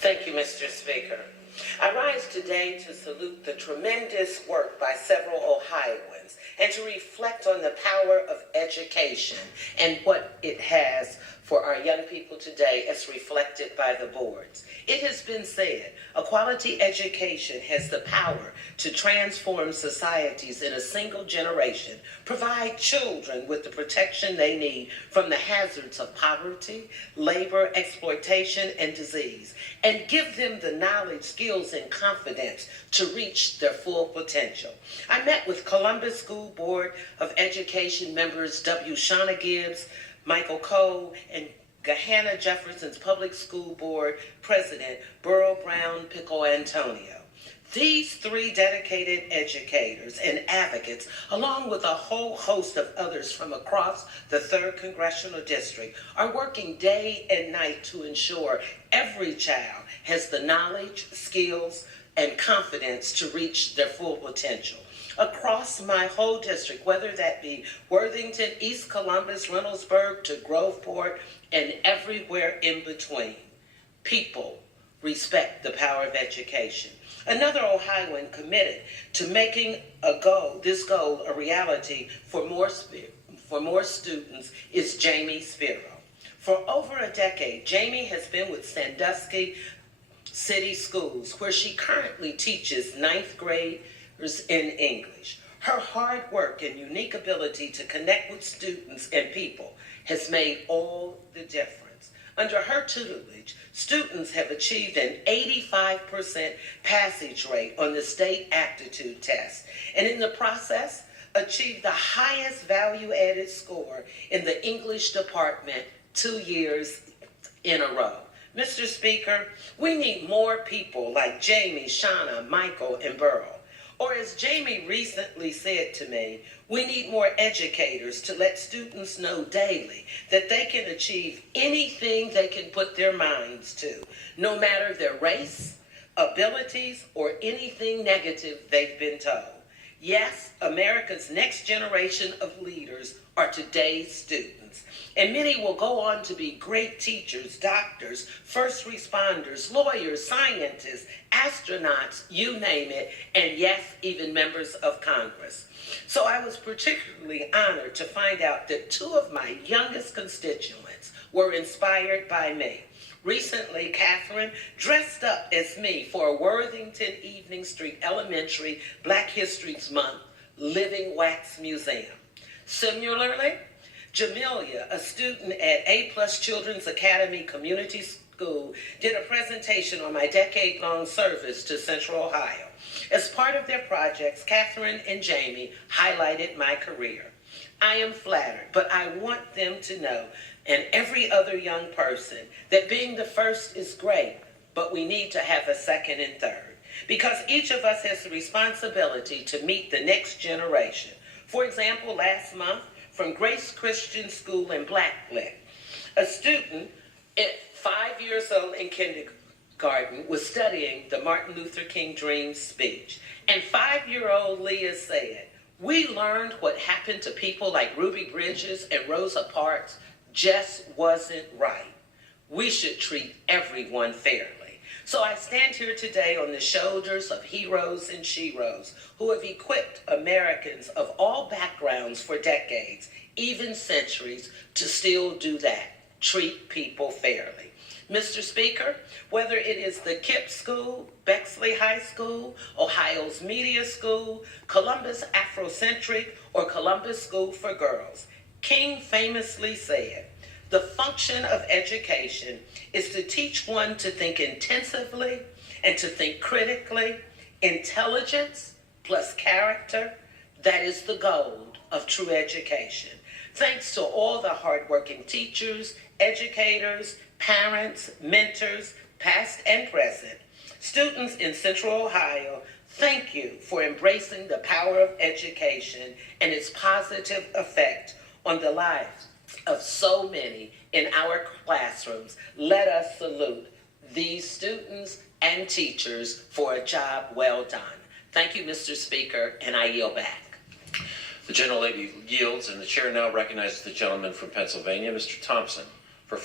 Thank you, Mr. Speaker. I rise today to salute the tremendous work by several Ohioans and to reflect on the power of education and what it has for our young people today as reflected by the boards. It has been said, a quality education has the power to transform societies in a single generation, provide children with the protection they need from the hazards of poverty, labor, exploitation, and disease, and give them the knowledge, skills, and confidence to reach their full potential. I met with Columbus School Board of Education members W. Shauna Gibbs, Michael Cole, and Gahanna Jefferson's Public School Board President, Burrow Brown Pickle Antonio. These three dedicated educators and advocates, along with a whole host of others from across the 3rd Congressional District, are working day and night to ensure every child has the knowledge, skills, and confidence to reach their full potential. Across my whole district, whether that be Worthington, East Columbus, Reynoldsburg, to Groveport, and everywhere in between, people respect the power of education. Another Ohioan committed to making this goal a reality for more students is Jamie Spiro. For over a decade, Jamie has been with Sandusky City Schools, where she currently teaches 9th grade in English. Her hard work and unique ability to connect with students and people has made all the difference. Under her tutelage, students have achieved an 85% passage rate on the state aptitude test, and in the process, achieved the highest value-added score in the English department 2 years in a row. Mr. Speaker, we need more people like Jamie, Shauna, Michael, and Burrow. Or as Jamie recently said to me, we need more educators to let students know daily that they can achieve anything they can put their minds to, no matter their race, abilities, or anything negative they've been told. Yes, America's next generation of leaders are today's students, and many will go on to be great teachers, doctors, first responders, lawyers, scientists, astronauts, you name it, and yes, even members of Congress. So I was particularly honored to find out that 2 of my youngest constituents were inspired by me. Recently, Catherine dressed up as me for a Worthington Evening Street Elementary Black History Month Living Wax Museum. Similarly, Jamelia, a student at A+ Children's Academy Community School, did a presentation on my decade-long service to Central Ohio. As part of their projects, Catherine and Jamie highlighted my career. I am flattered, but I want them to know, and every other young person, that being the first is great, but we need to have a second and third, because each of us has the responsibility to meet the next generation. For example, last month, from Grace Christian School in Blacklick, a student at 5 years old in kindergarten was studying the Martin Luther King Dream speech. And 5-year-old Leah said, "We learned what happened to people like Ruby Bridges and Rosa Parks just wasn't right. We should treat everyone fairly." So I stand here today on the shoulders of heroes and sheroes who have equipped Americans of all backgrounds for decades, even centuries, to still do that, treat people fairly. Mr. Speaker, whether it is the KIPP School, Bexley High School, Ohio's Media School, Columbus Afrocentric, or Columbus School for Girls, King famously said, "The function of education is to teach one to think intensively and to think critically. Intelligence plus character, that is the goal of true education." Thanks to all the hardworking teachers, educators, parents, mentors, past and present, students in Central Ohio, thank you for embracing the power of education and its positive effect on the lives of so many in our classrooms. Let us salute these students and teachers for a job well done. Thank you, Mr. Speaker, and I yield back. The gentlelady yields, and the chair now recognizes the gentleman from Pennsylvania, Mr. Thompson.